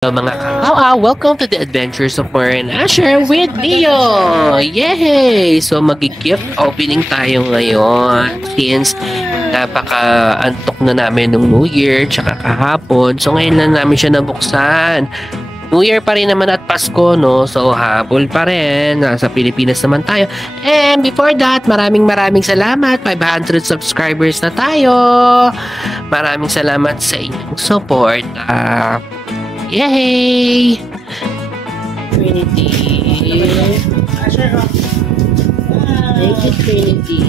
So mga welcome to the Adventures of Marin Asher with Leo! Yay! So mag-gift opening tayo ngayon since napaka-antok na namin ng New Year tsaka kahapon. So ngayon lang namin siya nabuksan. New Year pa rin naman at Pasko, no? So habol pa rin. Nasa Pilipinas naman tayo. And before that, maraming salamat. 500 subscribers na tayo. Maraming salamat sa inyong support. Yay! Trinity. Thank you, Trinity.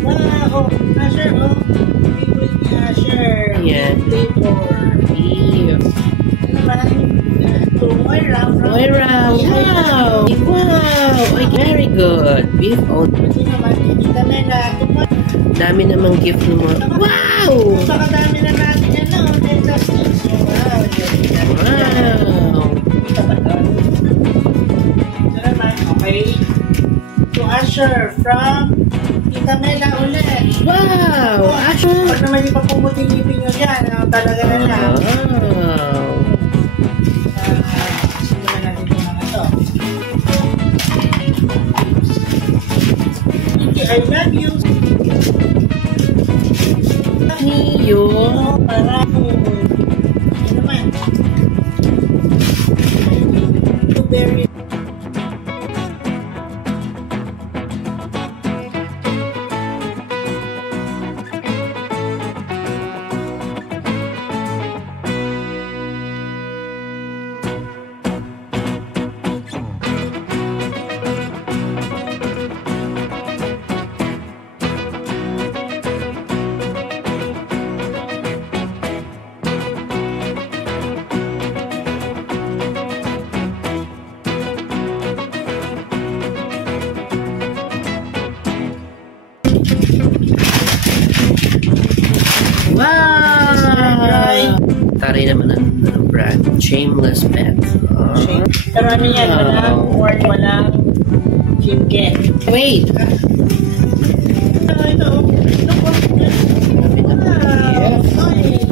Wow! Asher, oh. Favorite ni Asher. Yan. Flavor. Beef. Ano ba? Moira. Moira. Wow! Wow! Ay, very good. Beef. Oh, Kasi naman, Tita Mela. dami namang gift ng mga... Wow! Napakadami na natin yan, no? Fantastic. Wow! Wow! Ito naman, okay. To Asher from Tita Mela ulit. Wow! Asher! Pag naman yung papumuting-ipin nyo dyan, talaga na lang. Wow! Simulan natin yung mga to. I love you. Niyo! Parang, ano naman? Blueberry. Wow! Taray naman ang brand. Shameless Pet. Pero ano yan, walang chicken. Wait! Ito.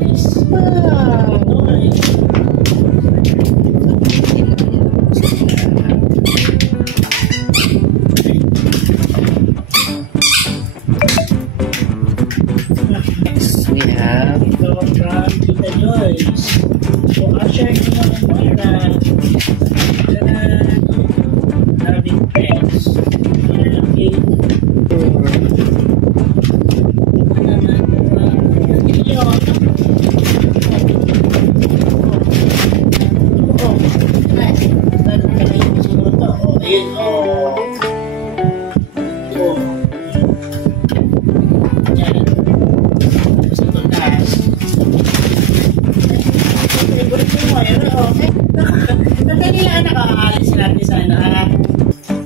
Nice. Next we have... Ito from Tita Joyce. So, Asher, ito naman Moira. Loving pets. Okay.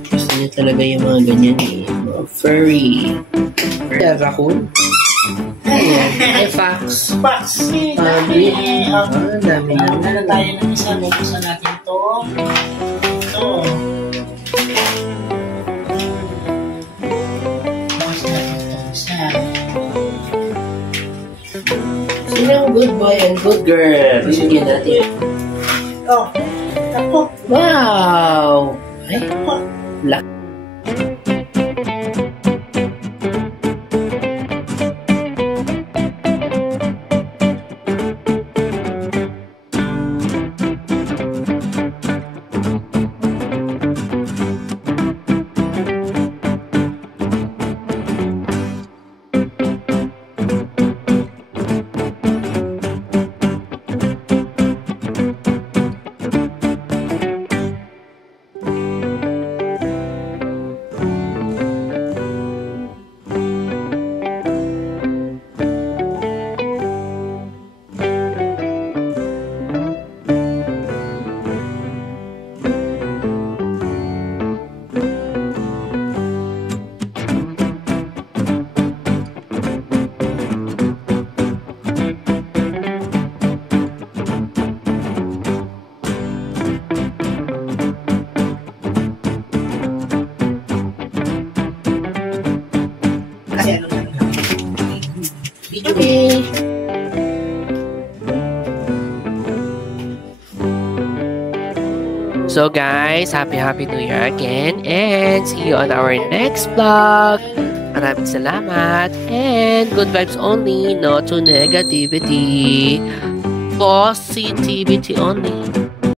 Gusto niya talaga yung mga ganyan eh. Mga furry. Raccoon. Ayan. Ay, fox. Box. Dami. Dami na. Ano tayo ng isa? Buksan natin to. Ito. Buksan natin to. Isa. Sino ang good boy and good girl? Bigyan natin. Oh. Ako. Wow! Ay, Ako. laki. So guys, happy New Year again and see you on our next vlog. Maraming salamat and good vibes only, no to negativity. Positivity only.